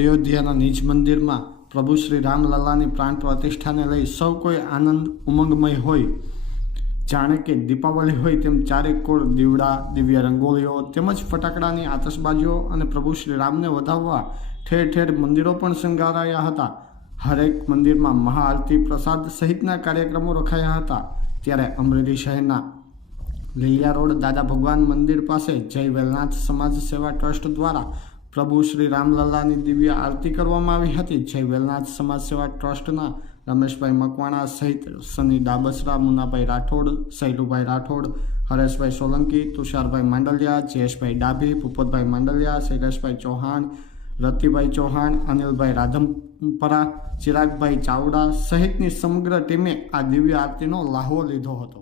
અયોધ્યાના નિજ મંદિરમાં પ્રભુ શ્રી રામલલ્લાની પ્રાણ પ્રતિષ્ઠાને લઈ સૌ કોઈ આનંદ ઉમંગમય હોય, જાણે કે દીપાવલી હોય તેમ ચારેકોર દીવડા, દિવ્ય રંગોળીઓ તેમજ ફટાકડાની આતશબાજીઓ અને પ્રભુ શ્રી રામને વધાવવા ઠેર ઠેર મંદિરો પણ શણગારાયા હતા. હરેક મંદિરમાં મહાઆરતી, પ્રસાદ સહિતના કાર્યક્રમો રખાયા હતા. ત્યારે અમરેલી શહેરના લીલિયા રોડ દાદા ભગવાન મંદિર પાસે જય વેલનાથ સમાજ સેવા ટ્રસ્ટ દ્વારા પ્રભુ શ્રી રામલલ્લાની દિવ્ય આરતી કરવામાં આવી હતી. જય વેલનાથ સમાજ સેવા ટ્રસ્ટના રમેશભાઈ મકવાણા સહિત સની ડાબસરા, મુનાભાઈ રાઠોડ, શૈલુભાઈ રાઠોડ, હરેશભાઈ સોલંકી, તુષારભાઈ માંડલિયા, જયેશભાઈ ડાભી, ભૂપતભાઈ માંડલિયા, શૈલેષભાઈ ચૌહાણ, રતિભાઈ ચૌહાણ, અનિલભાઈ રાધમપરા, ચિરાગભાઈ ચાવડા સહિતની સમગ્ર ટીમે આ દિવ્ય આરતીનો લાહવો લીધો હતો.